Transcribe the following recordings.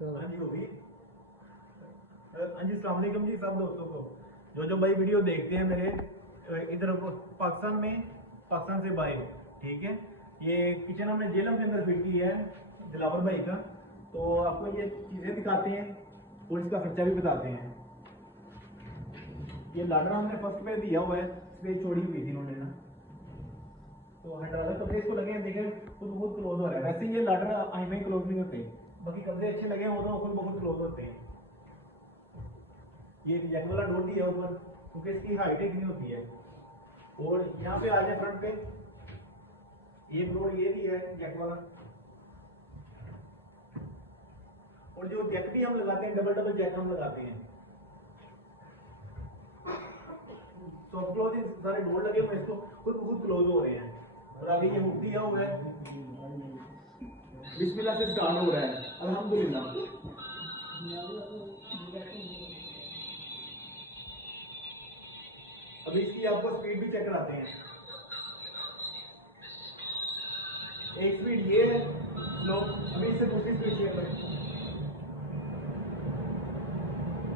हाँ जी होगी। हाँ जी अस्सलाम वालेकुम जी सब दोस्तों को जो भाई वीडियो देखते हैं मेरे इधर पाकिस्तान से बाहर, ठीक है। ये किचन हमने जेलम के अंदर फिट की है दिलावर भाई का, तो आपको ये चीज़ें दिखाते हैं और इसका खर्चा भी बताते हैं। ये लाडर हमने फर्स्ट पे दिया हुआ है, स्पेस छोड़ी हुई थी इन्होंने ना, तो हाइड्रोलिक कपड़े इसको लगे हैं, देखें खुद बहुत क्लोज हो रहा है। वैसे ये लाडर आई में क्लोज नहीं होते, बाकी कपड़े अच्छे लगे हों तो खुद बहुत क्लोज होते हैं। ये जैक वाला डोर दिया ऊपर क्योंकि इसकी हाइट इतनी होती है। और यहाँ पे आ जाए फ्रंट पे, ये डोर ये भी है जैक वाला, और जो जैक भी हम लगाते हैं डबल डबल जैक हम लगाते हैं। सॉफ्ट क्लोज सारे डोर लगे हुए हैं, इसको खुद क्लोज हो रहे हैं। और आगे ये हुक दिया हुआ है, बिस्मिल्लाह से स्टार्ट हो रहा है अल्हम्दुलिल्लाह। अभी इसकी आपको स्पीड भी चेक कराते हैं। एक स्पीड ये है स्लो, अभी इससे दूसरी स्पीड चेक करें,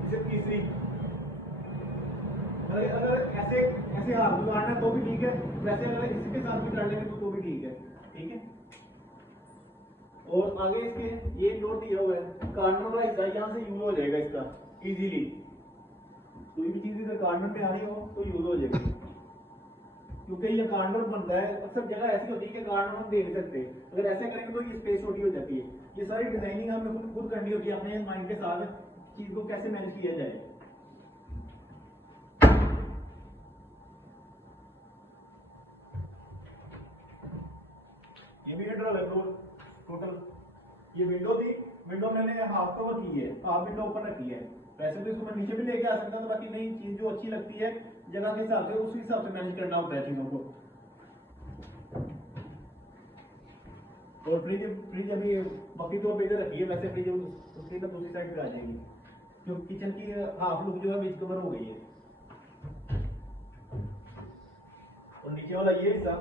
इसे तीसरी। अगर ऐसे ऐसे हाथ लगाना है तो भी ठीक है, वैसे अगर इसी के साथ भी कर लेंगे तो भी ठीक है, ठीक है। और आगे इसके ये डोर दिया हुआ है, कार्नर का हिस्सा यहाँ से यूज हो जाएगा इसका इजीली। कोई भी चीज अगर कार्नर में आ रही हो तो यूज हो जाएगी, क्योंकि ये कार्नर बनता है। अक्सर जगह ऐसी होती है कि कार्नर हम देख सकते हैं, अगर ऐसे करेंगे तो ये स्पेस छोटी हो जाती है। ये सारी डिजाइनिंग हमें खुद करनी होती है अपने माइंड के साथ, चीज को कैसे मैनेज किया जाए। ये भी हाइड्रोलिक डोर टोटल। ये विंडो थी, विंडो मैंने हाफ कवर की है, हाफ विंडो ओपन रखी है। वैसे तो इसको मैं नीचे भी लेके आ सकता हूँ, बाकी नई चीज जो अच्छी लगती है जगह के हिसाब से उसी हिसाब से मैनेज करना होता है चीजों को। और फ्रिज अभी बाकी तो इधर रखी है, वैसे फ्रिज उसकी तो दूसरी साइड पे आ जाएगी, क्योंकि किचन की हाफ लुक जो है बीच कवर हो गई है। और नीचे वाला ये हिस्सा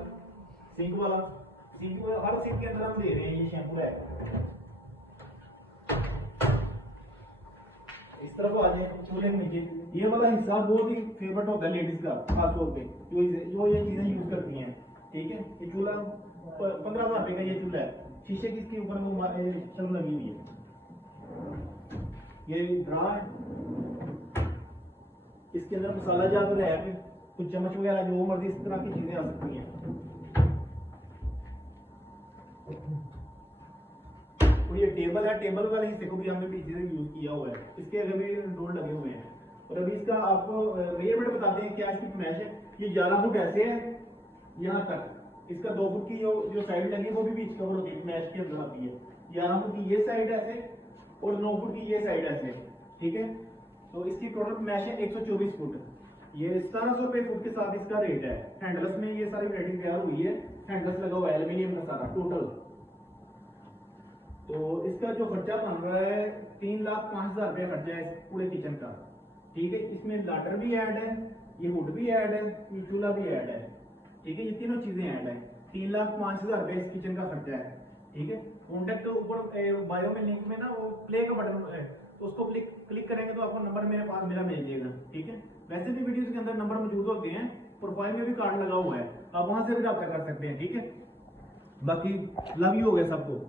सिंक वाला, सिंक हर सिंक के अंदर हम दे रहे हैं ये शैम्पू है। इस तरफ आ जाए चूल्हे के नीचे, ये वाला हिस्सा बहुत ही फेवरेट होता है लेडीज का, खासतौर पे जो ये चीजें यूज करती हैं, ठीक है। ये चूल्हा 15,000 रुपए का ये चूल्हा है, शीशे की इसके ऊपर वो चल लगी हुई है। ये ड्रा है, इसके अंदर मसाला जार है, कुछ चम्मच वगैरह जो मर्जी इस तरह की चीजें आ सकती हैं। और ये टेबल है, टेबल वाले हिस्से को भी हमने पीछे से यूज किया हुआ है, इसके आगे भी डोर लगे हुए हैं। और अभी इसका आपको मेजरमेंट बताते हैं क्या इसकी मैश है। ये 11 फुट ऐसे है यहाँ तक, इसका 2 फुट की जो साइड लगी है वो भी बीच कवर होती है, मैश के अंदर आती है। 11 फुट की ये साइड ऐसे और 9 फुट की ये साइड ऐसे, ठीक है। तो इसकी टोटल मैश है 124 फुट। ये 1700 रुपए फुट के साथ इसका रेट है। हैंडल्स में ये सारी रेटिंग तैयार हुई है, हैंडल्स लगा हुआ है एल्यूमिनियम का सारा टोटल। तो इसका जो खर्चा बन रहा है 3,05,000 रुपया खर्चा है इस पूरे किचन का, ठीक है। इसमें लाडर भी ऐड है, ये हुड भी ऐड है, ये चूल्हा भी ऐड है, ठीक है। ये तीनों चीजें ऐड है। 3,05,000 रुपया इस किचन का खर्चा है, ठीक है। कॉन्टेक्ट तो ऊपर बायो में लिंक में ना वो प्ले का बटन है, तो उसको क्लिक करेंगे तो आपको नंबर मेरे पास मेरा मिल जाएगा, ठीक है। वैसे भी वीडियोस के अंदर नंबर मौजूद होते हैं, प्रोफाइल में भी कार्ड लगा हुआ है, आप वहां से भी रब्ता कर सकते हैं, ठीक है। बाकी लव यू हो गया सबको।